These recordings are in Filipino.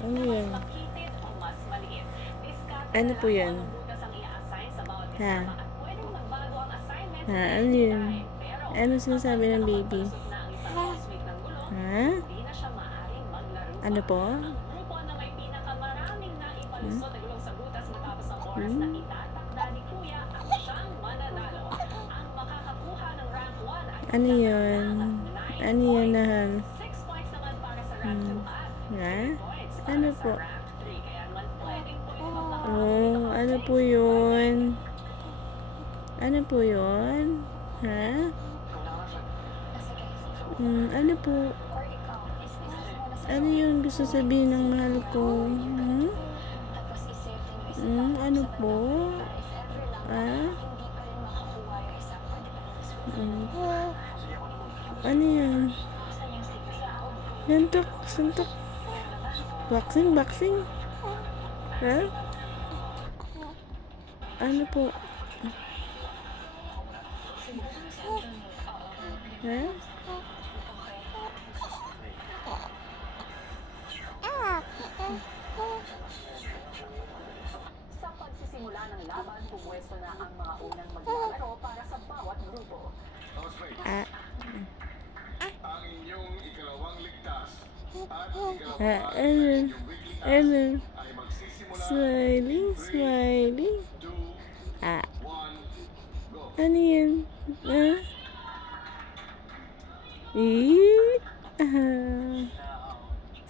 Ano yan? Ano po yan? Ha? Ha? Ano yun? Ano sinasabi ng baby? Ha? Ano po? Hmm? Hmm? Ano yun? Ano yun, Nahal? Ha? Ano po? Oh, ano po yun? Ano po yun? Ha? Ano po? Ano yung gusto sabihin ng mahal ko? Ano po? Ah? Ano yan? Suntok, suntok. Boxing, boxing. Ha? Ano po? Ha? Sa pagsisimula ng laban, pumwesto na ang mga unang maglalaro para sa bawat grupo. Ah. Ang inyong ikalawang ligtas at Ano? Ano? ay magsisimula. Smiling, smiling. 2, Ah. 1, go. Ano yan? Ah?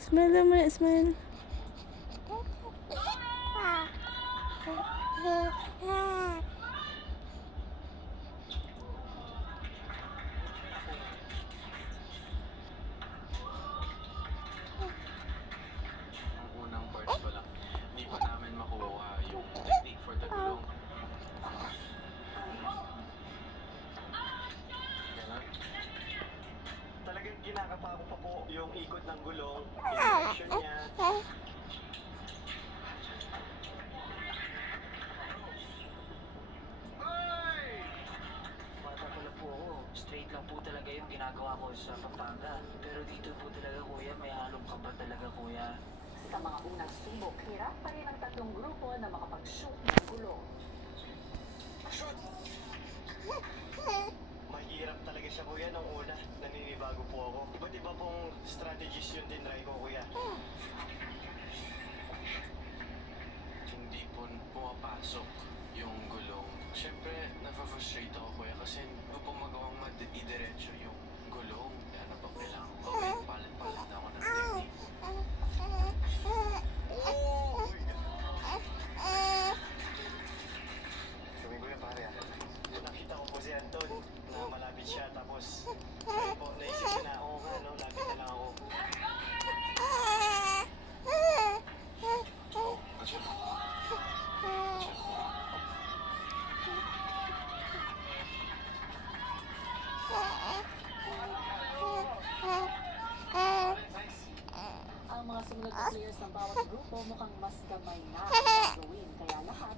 Smile naman, smile. Ang unang parts pa lang, hindi pa namin makuha yung technique for the gulong. Ganon. Talagang kinakapa ko pa po yung ikot ng gulong, yung direction niya. Bata pala po ako. Straight lang po talaga yung ginagawa ko sa Pampanga. Pero dito po talaga kuya, may halong kaba talaga kuya. Sa mga unang subok, hirap pa rin ang tatlong grupo na makapag-shoot ng gulong. Shoot! Mahirap talaga siya kuya nung una. Naninibago po ako. Iba't iba pong strategies yun din try ko kuya. Hindi po pumapasok yung gulong. Siyempre, nafa-frustrate ako kuya kasi hindi ko po magawang i-diretso yung gulong. Kaya na po kailangan gawin. Palit-palit na ako ng technique. Sabi kuya pare nakita ko po si Anton na malapit siya tapos ayun po naisip ko na ako nga no, lapit na lang ako. Ang mga sumunod na players ng bawat grupo mukhang mas gamay na ang gagawin. Kaya lahat